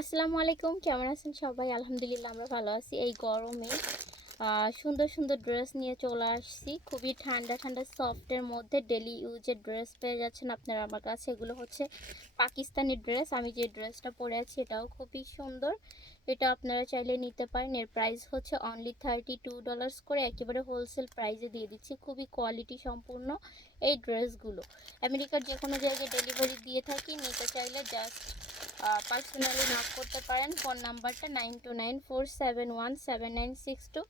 আসসালামু আলাইকুম, কেমন আছেন সবাই? আলহামদুলিল্লাহ, আমরা ভালো আছি। এই গরমে সুন্দর সুন্দর ড্রেস নিয়ে চলে আসছি। খুবই ঠান্ডা ঠান্ডা সফটের মধ্যে ডেলি ইউজের ড্রেস পেয়ে যাচ্ছেন আপনারা আমার কাছে। এগুলো হচ্ছে পাকিস্তানি ড্রেস আমি যে ড্রেসটা পরে আছি, এটাও খুবই সুন্দর। এটা আপনারা চাইলে নিতে পারেন। এর প্রাইস হচ্ছে অনলি থার্টি টু ডলার্স করে একেবারে হোলসেল প্রাইসে দিয়ে দিচ্ছি। খুবই কোয়ালিটি সম্পূর্ণ এই ড্রেসগুলো আমেরিকার যে কোনো জায়গায় ডেলিভারি দিয়ে থাকি, নিতে চাইলে জাস্ট পার্সোনালি নক করতে পারেন। ফোন নাম্বারটা nine two nine four seven one seven nine six two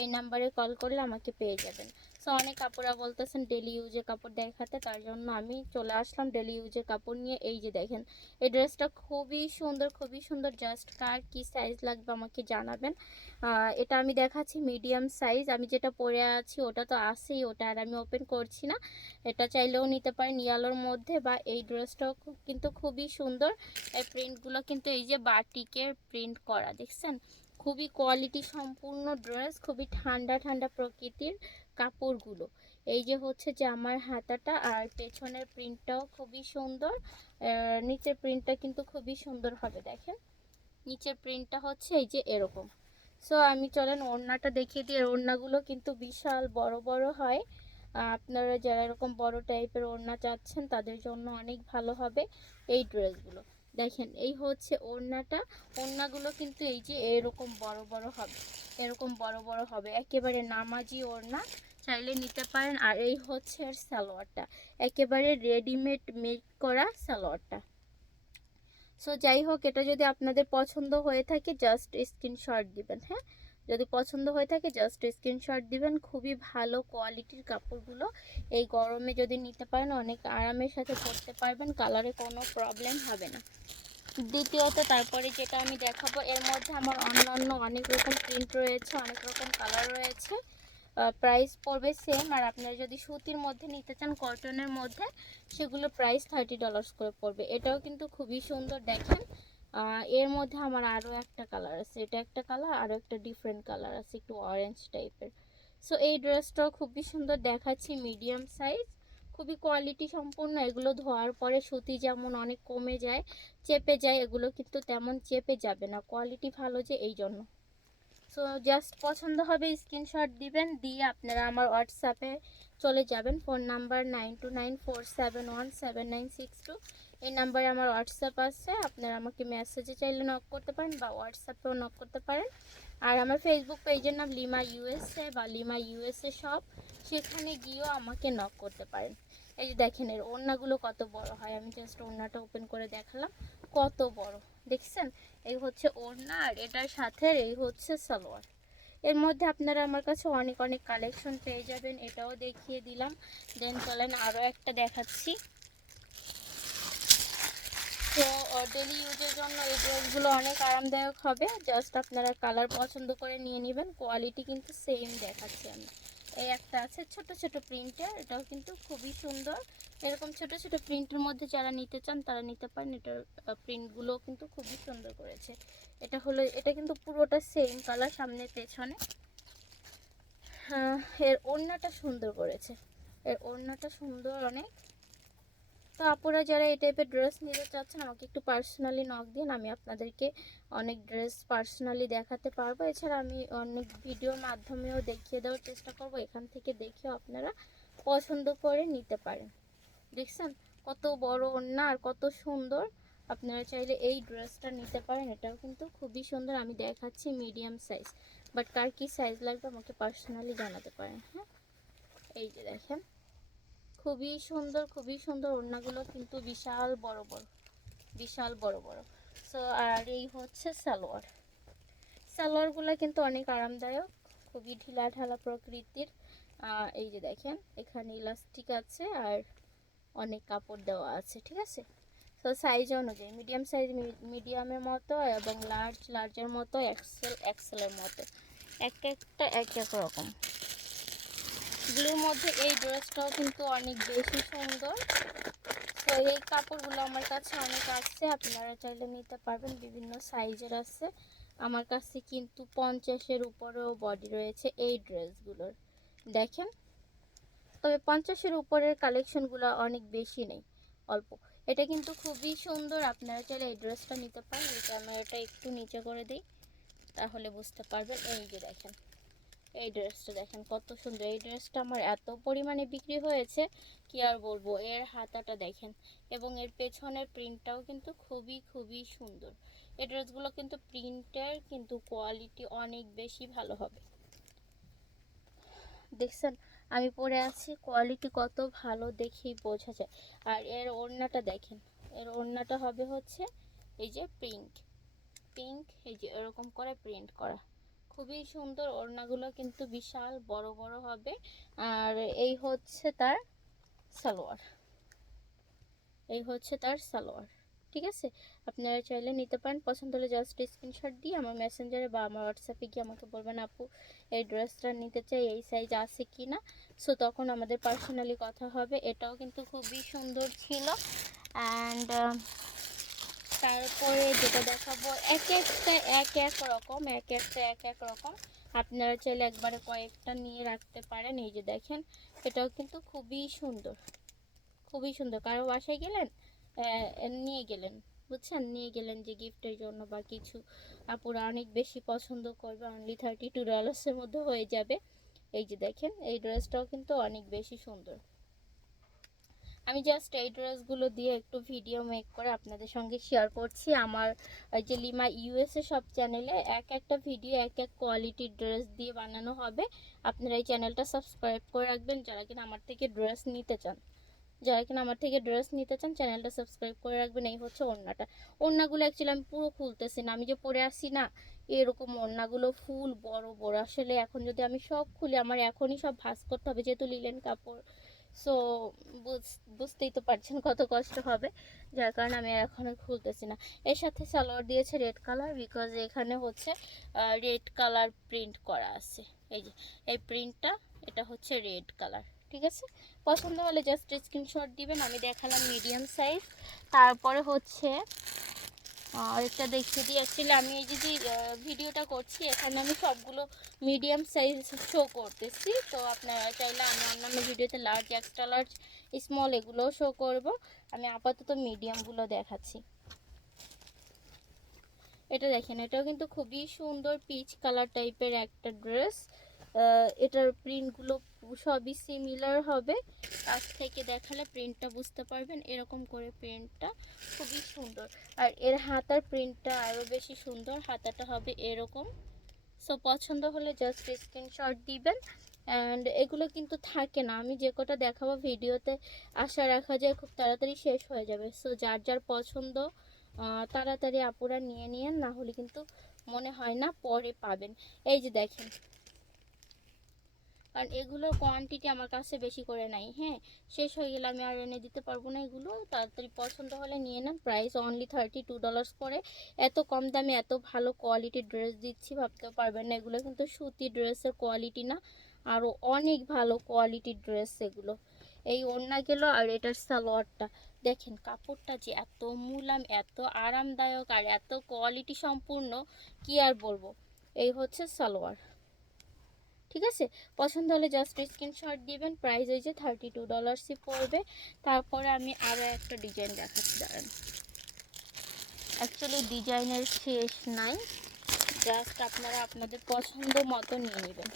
এই নাম্বারে কল করলে আমাকে পেয়ে যাবেন। সো অনেক কাপড়রা বলতেছেন ডেলি ইউজের কাপড় দেখাতে। তার জন্য আমি চলে আসলাম ডেলি ইউজের কাপড় নিয়ে। এই যে দেখেন, এই ড্রেসটা খুবই সুন্দর খুবই সুন্দর। জাস্ট কার কি সাইজ লাগবে আমাকে জানাবেন। এটা আমি দেখাচ্ছি মিডিয়াম সাইজ আমি যেটা পরে আছি ওটা তো আছেই, ওটা আর আমি ওপেন করছি না। এটা চাইলেও নিতে পারেন ইয়ালোর মধ্যে বা এই ড্রেসটাও কিন্তু খুবই সুন্দর। এই প্রিন্টগুলো কিন্তু এই যে বাটিকের প্রিন্ট করা, দেখছেন? খুবই কোয়ালিটি সম্পূর্ণ ড্রেস খুবই ঠান্ডা ঠান্ডা প্রকৃতির কাপড়গুলো। এই যে হচ্ছে যে আমার হাতাটা আর পেছনের প্রিন্টটাও খুবই সুন্দর নিচের প্রিন্টটা কিন্তু খুবই সুন্দর হবে, দেখেন। নিচের প্রিন্টটা হচ্ছে এই যে এরকম। সো আমি চলেন ওড়নাটা দেখিয়ে দিই, ওড়নাগুলো কিন্তু বিশাল বড় বড় হয়। আপনারা যারা এরকম বড় টাইপের ওড়না চাচ্ছেন, তাদের জন্য অনেক ভালো হবে এই ড্রেসগুলো দেখেন, এই হচ্ছে ওড়নাটা। ওড়নাগুলো কিন্তু এই যে এরকম বড় বড় হবে, এরকম বড় বড় হবে। একেবারে নামাজি ওড়না, চাইলে নিতে পারেন। আর এই হচ্ছে আর সালোয়ারটা, একেবারে রেডিমেড মেড করা সালোয়ারটা। সো যাই হোক, এটা যদি আপনাদের পছন্দ হয়ে থাকে জাস্ট স্ক্রিনশট দিবেন হ্যাঁ? যদি পছন্দ হয়ে থাকে জাস্ট স্ক্রিনশট দিবেন। খুবই ভালো কোয়ালিটির কাপড়গুলো। এই গরমে যদি নিতে পারেন, অনেক আরামের সাথে পরতে পারবেন কালারে কোনো প্রবলেম হবে না। দ্বিতীয়ত, তারপরে যেটা আমি দেখাবো, এর মধ্যে আমার অন্যান্য অনেক রকম প্রিন্ট রয়েছে, অনেক রকম কালার রয়েছে। প্রাইস পড়বে সেম আর আপনারা যদি সুতির মধ্যে নিতে চান কটনের মধ্যে, সেগুলো প্রাইস থার্টি ডলার্স করে পড়বে। এটাও কিন্তু খুবই সুন্দর দেখেন। এর মধ্যে আমার আরও একটা কালার আছে। এটা একটা কালার আরও একটা ডিফারেন্ট কালার আছে, একটু অরেঞ্জ টাইপের সো এই ড্রেসটাও খুবই সুন্দর দেখাচ্ছি মিডিয়াম সাইজ খুবই কোয়ালিটি সম্পূর্ণ এগুলো ধোয়ার পরে সুতি যেমন অনেক কমে যায়, চেপে যায়, এগুলো কিন্তু তেমন চেপে যাবে না। কোয়ালিটি ভালো যে এই জন্য। সো জাস্ট পছন্দ হবে স্ক্রিনশট দিবেন, দিয়ে আপনারা আমার হোয়াটসঅ্যাপে চলে যাবেন। Phone number nine two nine four seven one seven nine six two এই নাম্বারে আমার হোয়াটসঅ্যাপ আছে, আপনারা আমাকে মেসেজে চাইলে নক করতে পারেন বা হোয়াটসঅ্যাপেও নক করতে পারেন। আর আমার ফেসবুক পেজের নাম লিমা ইউএসএ বা লিমা ইউএসএ শপ সেখানে গিয়েও আমাকে নক করতে পারেন। এই যে দেখেন, এর ওড়নাগুলো কত বড় হয়, আমি জাস্ট ওড়নাটা ওপেন করে দেখালাম, কত বড়। দেখছেন? এই হচ্ছে ওড়না আর এটার সাথে এই হচ্ছে সালোয়ার। এর মধ্যে আপনারা আমার কাছে অনেক অনেক কালেকশন পেয়ে যাবেন, এটাও দেখিয়ে দিলাম। দেন চলেন আরও একটা দেখাচ্ছি। তো ডেলি ইউজের জন্য এই ড্রেসগুলো অনেক আরামদায়ক হবে। জাস্ট আপনারা কালার পছন্দ করে নিয়ে নেবেন। কোয়ালিটি কিন্তু সেম দেখাচ্ছি আমি। এই একটা আছে ছোট ছোট প্রিন্টের এটাও কিন্তু খুবই সুন্দর। এরকম ছোট ছোট প্রিন্টের মধ্যে যারা নিতে চান, তারা নিতে পারেন। এটার প্রিন্টগুলো কিন্তু খুবই সুন্দর করেছে। এটা হলো, এটা কিন্তু পুরোটা সেম কালার সামনে, পেছনে। এর ওড়নাটা সুন্দর করেছে। এর ওড়নাটা সুন্দর অনেক। তো আপুরা যারা এই টাইপের ড্রেস নিতে চাচ্ছেন, আমাকে একটু পার্সোনালি নক দিন, আমি আপনাদেরকে অনেক ড্রেস পার্সোনালি দেখাতে পারব। এছাড়া আমি অনেক ভিডিওর মাধ্যমেও দেখিয়ে দেওয়ার চেষ্টা করব। এখান থেকে দেখেও আপনারা পছন্দ করে নিতে পারেন। দেখছেন? কত বড় ওড়না আর কত সুন্দর। আপনারা চাইলে এই ড্রেসটা নিতে পারেন। এটাও কিন্তু খুবই সুন্দর। আমি দেখাচ্ছি মিডিয়াম সাইজ বাট কার কি সাইজ লাগবে, আমাকে পার্সোনালি জানাতে পারেন হ্যাঁ? এই যে দেখেন। খুবই সুন্দর খুবই সুন্দর ওড়নাগুলো কিন্তু বিশাল বড় বড়, বিশাল বড় বড়। সো আর এই হচ্ছে সালোয়ার। সালোয়ারগুলো কিন্তু অনেক আরামদায়ক, খুবই ঢিলা ঢালা প্রকৃতির এই যে দেখেন, এখানে ইলাস্টিক আছে আর অনেক কাপড় দেওয়া আছে, ঠিক আছে? তো সাইজ অনুযায়ী মিডিয়াম সাইজ মিডিয়ামের মতো এবং লার্জ লার্জের মতো এক্সেল এক্সেলের মতো। এক একটা এক এক রকম। ব্লুর মধ্যে এই ড্রেসটাও কিন্তু অনেক বেশি সুন্দর। তো এই কাপড়গুলো আমার কাছে অনেক আছে আপনারা চাইলে নিতে পারবেন, বিভিন্ন সাইজের আছে। আমার কাছে কিন্তু পঞ্চাশের উপরেও বডি রয়েছে এই ড্রেসগুলোর। দেখেন, তবে পঞ্চাশের উপরের কালেকশনগুলো অনেক বেশি নেই, অল্প। এটা কিন্তু খুবই সুন্দর, আপনারা চাইলে এই ড্রেসটা নিতে পারেন। ক্যামেরাটা একটু নিচে করে দিই, তাহলে বুঝতে পারবেন। এই যে দেখেন এই ড্রেসটা দেখেন, কত সুন্দর। এই ড্রেসটা আমার এত পরিমাণে বিক্রি হয়েছে, কি আর বলব? এর হাতাটা দেখেন এবং এর পেছনের প্রিন্টটাও কিন্তু খুবই খুবই সুন্দর। এই ড্রেসগুলো কিন্তু প্রিন্টের কিন্তু কোয়ালিটি অনেক বেশি ভালো হবে। দেখছেন, আমি পরে আছি কোয়ালিটি কত ভালো দেখেই বোঝা যায়। আর এর ওড়নাটা দেখেন, এর ওড়নাটা হবে হচ্ছে এই যে পিঙ্ক পিঙ্ক এই যে এরকম করে প্রিন্ট করা। খুবই সুন্দর ওড়নাগুলো কিন্তু বিশাল, বড় বড় হবে। আর এই হচ্ছে তার সালোয়ার। এই হচ্ছে তার সালোয়ার, ঠিক আছে? আপনারা চাইলে নিতে পারেন। পছন্দ হলে জাস্ট স্ক্রিনশট দিয়ে আমার মেসেঞ্জারে বা আমার হোয়াটসঅ্যাপে গিয়ে আমাকে বলবেন, আপু, এই ড্রেসটা নিতে চাই, এই সাইজ আছে কি না? সো তখন আমাদের পার্সোনালি কথা হবে। এটাও কিন্তু খুবই সুন্দর ছিল। অ্যান্ড তারপরে যেটা দেখাবো, এক একটা, এক এক রকম, এক একটা, এক এক রকম। আপনারা চাইলে একবারে কয়েকটা নিয়ে রাখতে পারেন। এই যে দেখেন, এটাও কিন্তু খুবই সুন্দর। খুবই সুন্দর। কারও বাসায় গেলেন? নিয়ে গেলেন। বুঝছেন? নিয়ে গেলেন যে গিফটের জন্য বা কিছু। আপুরা অনেক বেশি পছন্দ করবে। অনলি থার্টি টু ডলার্সের মধ্যে হয়ে যাবে। এই যে দেখেন, এই ড্রেসটাও কিন্তু অনেক বেশি সুন্দর। আমি জাস্ট এই ড্রেসগুলো দিয়ে একটু ভিডিও মেক করে আপনাদের সঙ্গে শেয়ার করছি। আমার, ওই যে লিমা ইউএসএ সব চ্যানেলে এক একটা ভিডিও এক এক কোয়ালিটির ড্রেস দিয়ে বানানো হবে। আপনারা এই চ্যানেলটা সাবস্ক্রাইব করে রাখবেন। যারা কিনা আমার থেকে ড্রেস নিতে চান, যারা কিনা আমার থেকে ড্রেস নিতে চান চ্যানেলটা সাবস্ক্রাইব করে রাখবেন। এই হচ্ছে ওড়নাটা। ওড়নাগুলো অ্যাকচুয়ালি আমি পুরো খুলতেছি না। আমি যে পরে আসি না, এরকম ওড়নাগুলো ফুল বড় বড়। আসলে এখন যদি আমি সব খুলি, আমার এখনই সব ভাঁজ করতে হবে। যেহেতু লিলেন কাপড় সো বুঝতেই তো পারছেন কত কষ্ট হবে, যার কারণে আমি আর এখন খুলতেছি না। এর সাথে সালোয়ার দিয়েছে রেড কালার বিকজ এখানে হচ্ছে রেড কালার প্রিন্ট করা আছে। এই যে, এই প্রিন্টটা এটা হচ্ছে রেড কালার ঠিক আছে? পছন্দ হলে জাস্ট স্ক্রিনশট দিবেন, আমি দেখালাম মিডিয়াম সাইজ তারপরে হচ্ছে একটা দেখিয়ে দিই। অ্যাকচুয়ালি আমি এই যে যে ভিডিওটা করছি, এখানে আমি সবগুলো মিডিয়াম সাইজ শো করতেছি। তো আপনারা চাইলে আমি অন্যান্য ভিডিওতে লার্জ এক্সট্রা লার্জ স্মল এগুলোও শো করব। আমি আপাতত মিডিয়ামগুলো দেখাচ্ছি। এটা দেখেন, এটাও কিন্তু খুবই সুন্দর পিচ কালার টাইপের একটা ড্রেস এটার প্রিন্টগুলো সবই সিমিলার হবে। কাছ থেকে দেখালে প্রিন্টটা বুঝতে পারবেন, এরকম করে প্রিন্টটা খুবই সুন্দর। আর এর হাতার প্রিন্টটা আরও বেশি সুন্দর, হাতাটা হবে এরকম। সো পছন্দ হলে জাস্ট স্ক্রিনশট দিবেন। অ্যান্ড এগুলো কিন্তু থাকে না। আমি যে কটা দেখাবো ভিডিওতে, আশা রাখা যায় খুব তাড়াতাড়ি শেষ হয়ে যাবে। সো যার যার পছন্দ তাড়াতাড়ি আপুরা নিয়ে নিয়েন না হলে কিন্তু মনে হয় না পরে পাবেন। এই যে দেখেন কারণ এগুলোর কোয়ান্টিটি আমার কাছে বেশি করে নাই। হ্যাঁ শেষ হয়ে গেলে আমি আর এনে দিতে পারব না এগুলো। তাড়াতাড়ি পছন্দ হলে নিয়ে নেন। Price only thirty two dollars করে। এত কম দামে এত ভালো কোয়ালিটির ড্রেস দিচ্ছি, ভাবতেও পারবেন না এগুলো। কিন্তু সুতি ড্রেসের কোয়ালিটি না আরও অনেক ভালো কোয়ালিটির ড্রেস এগুলো। এই ওড়না গেল আর এটার সালোয়ারটা। দেখেন কাপড়টা যে এত মুলাম, এত আরামদায়ক আর এত কোয়ালিটি সম্পূর্ণ, কি আর বলব? এই হচ্ছে সালোয়ার। ঠিক আছে? পছন্দ হলে জাস্ট স্ক্রিনশট দিবেন প্রাইস ওই যে থার্টি টু ডলার্সই পড়বে। তারপরে আমি আরও একটা ডিজাইন দেখাচ্ছি, দাঁড়ান। অ্যাকচুয়ালি ডিজাইনের শেষ নাই জাস্ট আপনারা আপনাদের পছন্দ মতো নিয়ে নেবেন।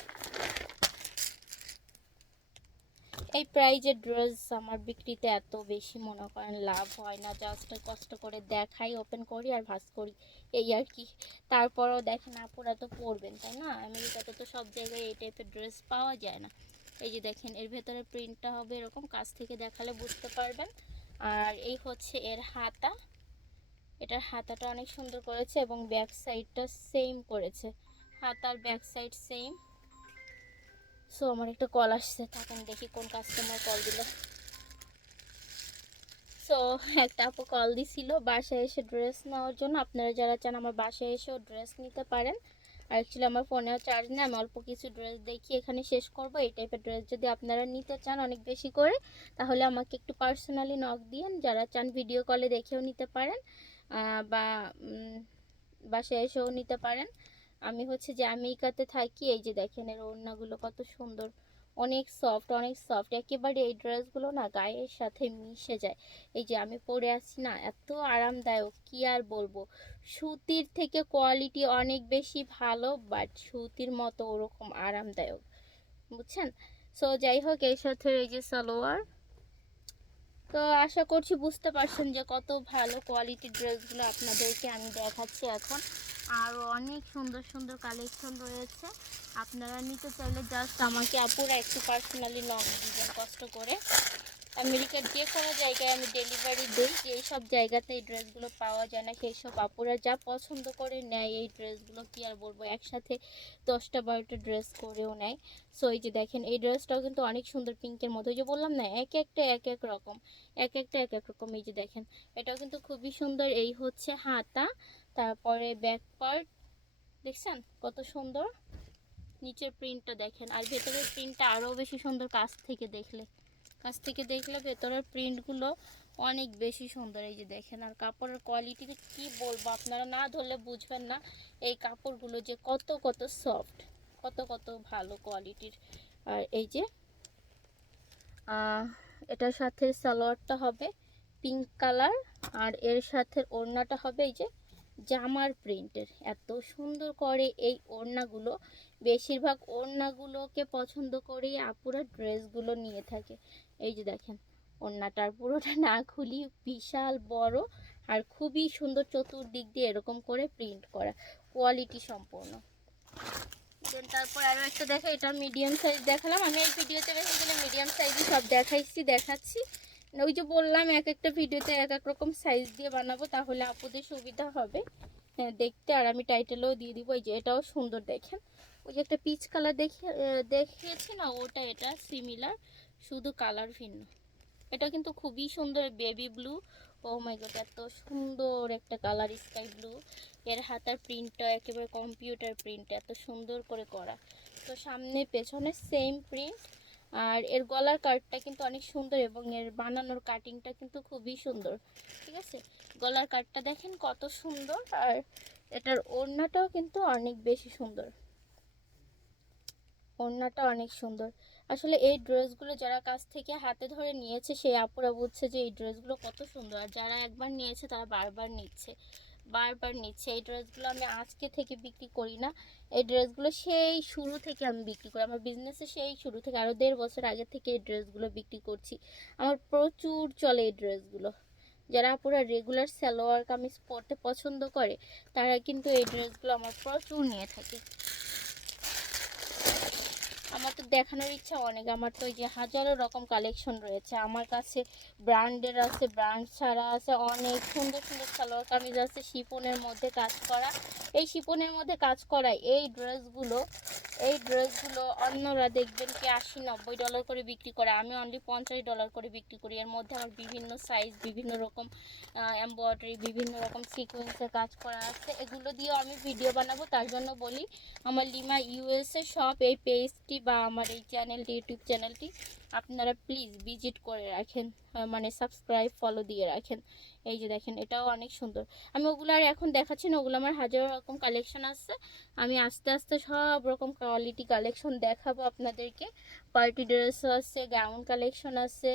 এই প্রাইজের ড্রেস আমার বিক্রিতে এত বেশি মনে করেন লাভ হয় না। জাস্ট কষ্ট করে দেখাই ওপেন করি আর ভাস করি। এই আর কি। তারপরেও দেখেন আপুরা তো পরবেন, তাই না? আমেরিকাতে তো সব জায়গায় এই টাইপের ড্রেস পাওয়া যায় না। এই যে দেখেন, এর ভেতরে প্রিন্টটা হবে এরকম, কাছ থেকে দেখালে বুঝতে পারবেন। আর এই হচ্ছে এর হাতা। এটার হাতাটা অনেক সুন্দর করেছে এবং ব্যাক সাইডটা সেম করেছে। হাতার ব্যাক সাইড সেম সো আমার একটা কল আসছে। থাকেন দেখি কোন কাস্টমার কল দিল। সো একটা আপু কল দিছিল, বাসায় এসে ড্রেস নেওয়ার জন্য। আপনারা যারা চান আমার বাসায় এসেও ড্রেস নিতে পারেন। আর অ্যাকচুয়ালি আমার ফোনেও চার্জ নেই, আমি অল্প কিছু ড্রেস দেখি, এখানে শেষ করব। এই টাইপের ড্রেস যদি আপনারা নিতে চান অনেক বেশি করে, তাহলে আমাকে একটু পার্সোনালি নক দিয়েন। যারা চান ভিডিও কলে দেখেও নিতে পারেন বা বাসায় এসেও নিতে পারেন। আমি হচ্ছে যে আমেরিকাতে থাকি, এই যে দেখেন এর ওড়নাগুলো কত সুন্দর। অনেক সফট অনেক সফট একেবারে এই ড্রেসগুলো না গায়ের সাথে মিশে যায়। এই যে আমি পরে আছি না, এত আরামদায়ক, কি আর বলব? সুতির থেকে কোয়ালিটি অনেক বেশি ভালো বাট সুতির মতো ওরকম আরামদায়ক। বুঝছেন? সো যাই হোক, এর সাথে এই যে সালোয়ার। তো আশা করছি বুঝতে পারছেন যে কত ভালো কোয়ালিটির ড্রেসগুলো আপনাদেরকে আমি দেখাচ্ছি এখন। আরও অনেক সুন্দর সুন্দর কালেকশন রয়েছে। আপনারা নিতে চাইলে জাস্ট আমাকে আপুরা একটু পার্সোনালি নক দিবেন কষ্ট করে আমেরিকার যে কোনো জায়গায় আমি ডেলিভারি দিই, যেই সব জায়গাতে এই ড্রেসগুলো পাওয়া যায় না, সেই সব আপুরা যা পছন্দ করে নেয়, এই ড্রেসগুলো কি আর বলব, একসাথে দশটা বারোটা ড্রেস করেও নেয়। সো এই যে দেখেন, এই ড্রেসটাও কিন্তু অনেক সুন্দর পিঙ্কের মতো। যে বললাম না, এক একটা, এক এক রকম, এক একটা, এক এক রকম। এই যে দেখেন, এটাও কিন্তু খুবই সুন্দর। এই হচ্ছে হাতা তারপরে ব্যাক পার্ট দেখছেন? কত সুন্দর। নিচের প্রিন্টটা দেখেন। আর ভেতরের প্রিন্টটা আরও বেশি সুন্দর কাছ থেকে দেখলে। কাছ থেকে দেখলে ভেতরের প্রিন্টগুলো অনেক বেশি সুন্দর। এই যে দেখেন, আর কাপড়ের কোয়ালিটি কি বলব আপনারা না ধরলে বুঝবেন না। এই কাপড়গুলো যে কত কত সফট কত কত ভালো কোয়ালিটির আর এই যে এটার সাথে সালোয়ারটা হবে পিঙ্ক কালার আর এর সাথে ওড়নাটা হবে এই যে জামার প্রিন্টের এত সুন্দর করে এই ওড়নাগুলো, বেশিরভাগ ওড়নাগুলোকে পছন্দ করেই আপুরা ড্রেসগুলো নিয়ে থাকে। এই যে দেখেন, ওড়নাটার পুরোটা না খুলি বিশাল বড় আর খুবই সুন্দর চতুর্দিক দিয়ে এরকম করে প্রিন্ট করা কোয়ালিটি সম্পূর্ণ। তারপর আরও একটা দেখো এটা মিডিয়াম সাইজ দেখালাম। আমি এই ভিডিওতে বেসিক্যালি মিডিয়াম সাইজই সব দেখাইছি, দেখাচ্ছি। ওই যে বললাম এক একটা ভিডিওতে এক এক রকম সাইজ দিয়ে বানাবো তাহলে আপুদের সুবিধা হবে। হ্যাঁ, দেখতে। আর আমি টাইটেলও দিয়ে দিব এই যে এটাও সুন্দর দেখেন। ওই যে একটা পিচ কালার দেখে দেখিয়েছি না ওটা এটা সিমিলার শুধু কালার ভিন্ন। এটা কিন্তু খুবই সুন্দর baby blue oh my God এত সুন্দর একটা কালার স্কাই ব্লু এর হাতার প্রিন্টটা একেবারে কম্পিউটার প্রিন্ট এত সুন্দর করে করা। তো সামনে পেছনে সেম প্রিন্ট আর এর গলার কাটটা কিন্তু অনেক সুন্দর এবং এর বানানোর কাটিংটা কিন্তু খুবই সুন্দর, ঠিক আছে? গলার কাটটা দেখেন কত সুন্দর আর এটার ওড়নাটাও কিন্তু অনেক বেশি সুন্দর। ওড়নাটা অনেক সুন্দর। আসলে এই ড্রেসগুলো যারা কাছ থেকে হাতে ধরে নিয়েছে সেই আপুরা বুঝছে যে এই ড্রেসগুলো কত সুন্দর। আর যারা একবার নিয়েছে, তারা বারবার নিচ্ছে। বারবার নিচ্ছে। এই ড্রেসগুলো আমি আজকে থেকে বিক্রি করি না। এই ড্রেসগুলো সেই শুরু থেকে আমি বিক্রি করি। আমার বিজনেসে সেই শুরু থেকে আরও দেড় বছর আগে থেকে এই ড্রেসগুলো বিক্রি করছি। আমার প্রচুর চলে এই ড্রেসগুলো। যারা পুরো রেগুলার সালোয়ার কামিজ পরতে পছন্দ করে, তারা কিন্তু এই ড্রেসগুলো আমার প্রচুর নিয়ে থাকে। আমার তো দেখানোর ইচ্ছা অনেক। আমার তো ওই যে হাজারো রকম কালেকশন রয়েছে। আমার কাছে ব্র্যান্ডের আছে ব্র্যান্ড ছাড়া আছে, অনেক সুন্দর সুন্দর সালোয়ার কামিজ আছে শিপনের মধ্যে কাজ করা। এই শিপনের মধ্যে কাজ করা এই ড্রেসগুলো এই ড্রেসগুলো অন্যরা দেখবেন কি আশি নব্বই ডলার করে বিক্রি করে। আমি অনলি পঞ্চাশ ডলার করে বিক্রি করি। এর মধ্যে আমার বিভিন্ন সাইজ বিভিন্ন রকম এমব্রয়ডারি বিভিন্ন রকম সিকোয়েন্সের কাজ করা আছে। এগুলো দিয়েও আমি ভিডিও বানাবো। তার জন্য বলি, আমার লিমা ইউএসএ সব এই পেজটি বা আমার এই চ্যানেলটি ইউটিউব চ্যানেলটি আপনারা প্লিজ ভিজিট করে রাখেন মানে সাবস্ক্রাইব ফলো দিয়ে রাখেন। এই যে দেখেন, এটাও অনেক সুন্দর। আমি ওগুলো আর এখন দেখাচ্ছি না, ওগুলো আমার হাজার রকম কালেকশন আছে। আমি আস্তে আস্তে সব রকম কোয়ালিটি কালেকশন দেখাবো আপনাদেরকে। পার্টি ড্রেসও আছে গাউন কালেকশন আছে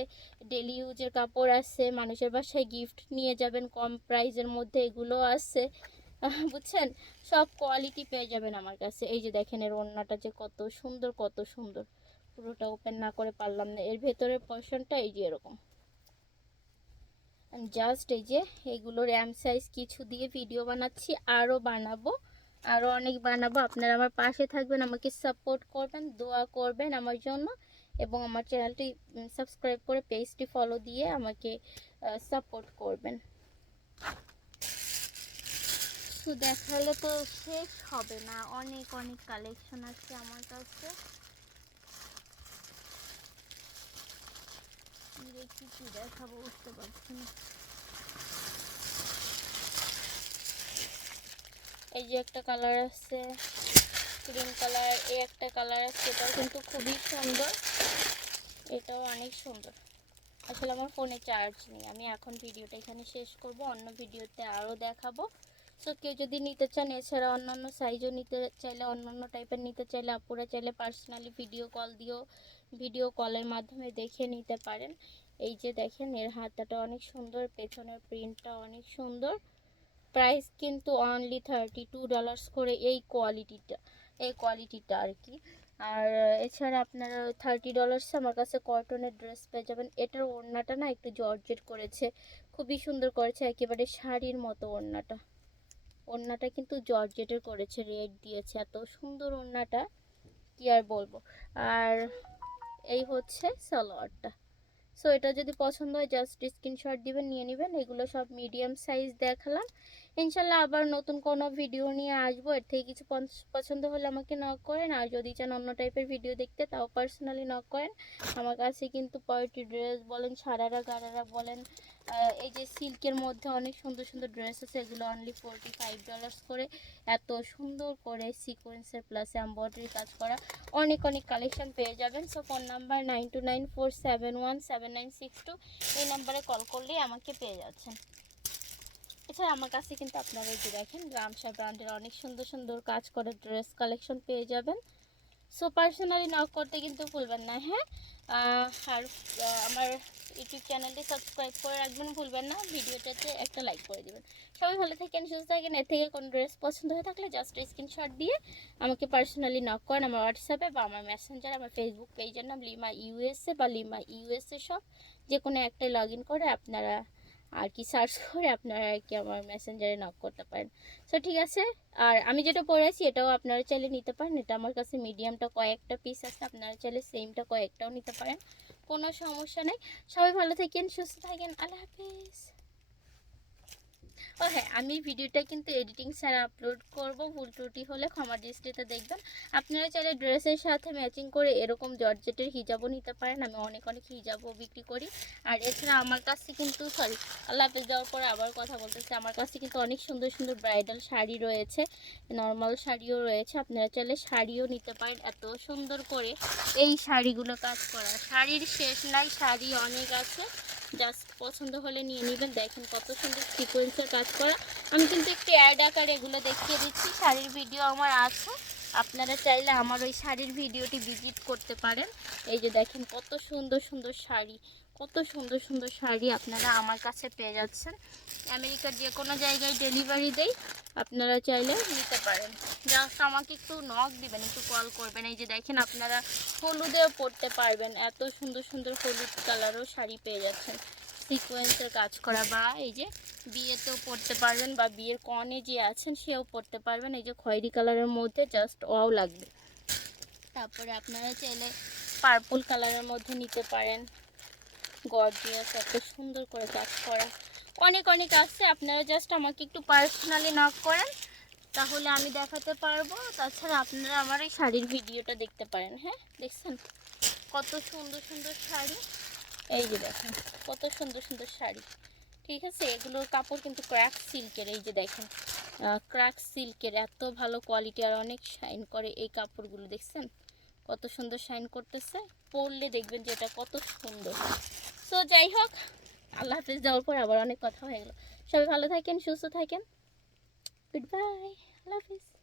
ডেলি ইউজের কাপড় আছে, মানুষের বাসায় গিফট নিয়ে যাবেন, কম প্রাইজের মধ্যে এগুলো আছে। বুঝছেন? সব কোয়ালিটি পেয়ে যাবেন আমার কাছে। এই যে দেখেন, এর ওড়নাটা যে কত সুন্দর কত সুন্দর। পুরোটা ওপেন না করে পারলাম না। এর ভেতরের পোর্শনটা এই যে এরকম। জাস্ট এই যে এইগুলোর এম সাইজ কিছু দিয়ে ভিডিও বানাচ্ছি আরও বানাবো আরও অনেক বানাবো। আপনারা আমার পাশে থাকবেন, আমাকে সাপোর্ট করবেন, দোয়া করবেন আমার জন্য। এবং আমার চ্যানেলটি সাবস্ক্রাইব করে পেজটি ফলো দিয়ে আমাকে সাপোর্ট করবেন। তো দেখালে তো শেষ হবে না। অনেক অনেক কালেকশন আছে আমার কাছে দেখি কি দেখাবো, বুঝতে পারছি না। এই যে একটা কালার আছে গ্রিন কালার এই একটা কালার আছে, এটাও কিন্তু খুবই সুন্দর। এটাও অনেক সুন্দর। আসলে আমার ফোনে চার্জ নেই। আমি এখন ভিডিওটা এখানে শেষ করব, অন্য ভিডিওতে আরও দেখাবো। সো কেউ যদি নিতে চান, এছাড়া অন্যান্য সাইজও নিতে চাইলে, অন্যান্য টাইপের নিতে চাইলে আপুরা চাইলে পার্সোনালি ভিডিও কল দিয়েও ভিডিও কলের মাধ্যমে দেখে নিতে পারেন। এই যে দেখেন, এর হাতাটা অনেক সুন্দর, পেছনের প্রিন্টটা অনেক সুন্দর। প্রাইস কিন্তু অনলি থার্টি টু ডলার্স করে এই কোয়ালিটিটা এই কোয়ালিটিটা আর কি। আর এছাড়া আপনারা থার্টি ডলার্সে আমার কাছে কটনের ড্রেস পেয়ে যাবেন। এটার ওড়নাটা না একটু জর্জেট করেছে, খুবই সুন্দর করেছে, একেবারে শাড়ির মতো ওড়নাটা। ওড়নাটা কিন্তু জর্জেটের করেছে, রেড দিয়েছে, এত সুন্দর ওড়নাটা, কি আর বলব? আর এই হচ্ছে সালোয়ারটা। সো এটা যদি পছন্দ হয় জাস্ট স্ক্রিনশট দিবেন, নিয়ে নেবেন, এগুলো সব মিডিয়াম সাইজ দেখালাম। ইনশাল্লাহ আবার নতুন কোনো ভিডিও নিয়ে আসব। এর থেকে কিছু পছন্দ- হলে আমাকে নক করেন। আর যদি চান অন্য টাইপের ভিডিও দেখতে, তাও পার্সোনালি নক করেন। আমার কাছে কিন্তু পয়েট্রি ড্রেস বলেন, সারারা গারারা বলেন এই যে সিল্কের মধ্যে অনেক সুন্দর সুন্দর ড্রেস আছে। এগুলো অনলি ফোরটি ফাইভ ডলার্স করে। এত সুন্দর করে সিকোয়েন্সের প্লাস এম্ব্রয়ডারি কাজ করা। অনেক অনেক কালেকশন পেয়ে যাবেন। So phone number nine two nine four seven one seven nine six two এই নাম্বারে কল করলেই আমাকে পেয়ে যাচ্ছেন। এছাড়া আমার কাছে কিন্তু আপনারা যে দেখেন রামসা ব্র্যান্ডের অনেক সুন্দর সুন্দর কাজ করে ড্রেস কালেকশন পেয়ে যাবেন। সো পার্সোনালি নক করতে কিন্তু ভুলবেন না হ্যাঁ? আর আমার ইউটিউব চ্যানেলটি সাবস্ক্রাইব করে রাখবেন, ভুলবেন না। ভিডিওটাতে একটা লাইক করে দেবেন। সবাই ভালো থাকেন, সুস্থ থাকেন। এর থেকে কোনো ড্রেস পছন্দ হয়ে থাকলে জাস্ট স্ক্রিনশট দিয়ে আমাকে পার্সোনালি নক করেন আমার হোয়াটসঅ্যাপে বা আমার মেসেঞ্জার আমার ফেসবুক পেজের নাম লিমা ইউএসএ বা লিমা ইউএসএ সব যে কোনো একটাই লগ করে আপনারা আর কি সার্চ করে আপনারা আর কি আমার মেসেঞ্জারে নক করতে পারেন। সো ঠিক আছে। আর আমি যেটা পরে আছি, এটাও আপনারা চাইলে নিতে পারেন। এটা আমার কাছে মিডিয়ামটা কয়েকটা পিস আছে, আপনারা চাইলে সেমটা কয়েকটাও নিতে পারেন। কোনো সমস্যা নেই। সবাই ভালো থাকেন, সুস্থ থাকেন। আল্লাহ হাফিজ। ও হ্যাঁ আমি ভিডিওটা কিন্তু এডিটিং ছাড়া আপলোড করব। ভুল ত্রুটি হলে ক্ষমা দৃষ্টিতে দেখবেন। আপনারা চাইলে ড্রেসের সাথে ম্যাচিং করে এরকম জর্জেটের হিজাবও নিতে পারেন। আমি অনেক অনেক হিজাবও বিক্রি করি। আর এছাড়া আমার কাছে কিন্তু সরি আল্লাহ হাফেজ দেওয়ার পরে আবার কথা বলতেছি। আমার কাছে কিন্তু অনেক সুন্দর সুন্দর ব্রাইডাল শাড়ি রয়েছে নর্মাল শাড়িও রয়েছে। আপনারা চাইলে শাড়িও নিতে পারেন। এত সুন্দর করে এই শাড়িগুলো কাজ করা। শাড়ির শেষ নাই, শাড়ি অনেক আছে। জাস্ট পছন্দ হলে নিয়ে নেবেন। দেখেন কত সুন্দর সিকোয়েন্সের কাজ করা। আমি কিন্তু একটু অ্যাড আকারে এগুলো দেখিয়ে দিচ্ছি। শাড়ির ভিডিও আমার আছে। আপনারা চাইলে আমার ওই শাড়ির ভিডিওটি ভিজিট করতে পারেন। এই যে দেখেন কত সুন্দর সুন্দর শাড়ি, কত সুন্দর সুন্দর শাড়ি আপনারা আমার কাছে পেয়ে যাচ্ছেন। আমেরিকার যে কোনো জায়গায় ডেলিভারি দেই, আপনারা চাইলে নিতে পারেন। জাস্ট আমাকে একটু নক দিবেন, একটু কল করবেন। এই যে দেখেন আপনারা হলুদেও পরতে পারবেন, এত সুন্দর সুন্দর হলুদ কালারও শাড়ি পেয়ে যাচ্ছেন। সিকোয়েন্সের কাজ করা বা এই যে বিয়েতেও পরতে পারবেন বা বিয়ের কনে যে আছেন সেও পরতে পারবেন। এই যে খয়েরি কালারের মধ্যে জাস্ট ওয়াও লাগবে। তারপরে আপনারা চাইলে পার্পল কালারের মধ্যে নিতে পারেন। গর্জিয়াস এত সুন্দর করে কাজ করা। অনেক অনেক আছে। আপনারা জাস্ট আমাকে একটু পার্সোনালি নক করেন, তাহলে আমি দেখাতে পারব। তাছাড়া আপনারা আমার এই শাড়ির ভিডিওটা দেখতে পারেন হ্যাঁ? দেখছেন? কত সুন্দর সুন্দর শাড়ি। এই যে দেখেন, কত সুন্দর সুন্দর শাড়ি। ঠিক আছে? এগুলোর কাপড় কিন্তু ক্র্যাক সিল্কের এই যে দেখেন। ক্র্যাক সিল্কের এত ভালো কোয়ালিটি আর অনেক শাইন করে এই কাপড়গুলো, দেখছেন? কত সুন্দর শাইন করতেছে। পরলে দেখবেন যে এটা কত সুন্দর। সো যাই হোক, আল্লাহ হাফিজ, যাওয়ার পর আবার অনেক কথা হয়ে গেল। সবাই ভালো থাকেন, সুস্থ থাকেন। গুড বাই আল্লাহ হাফিজ।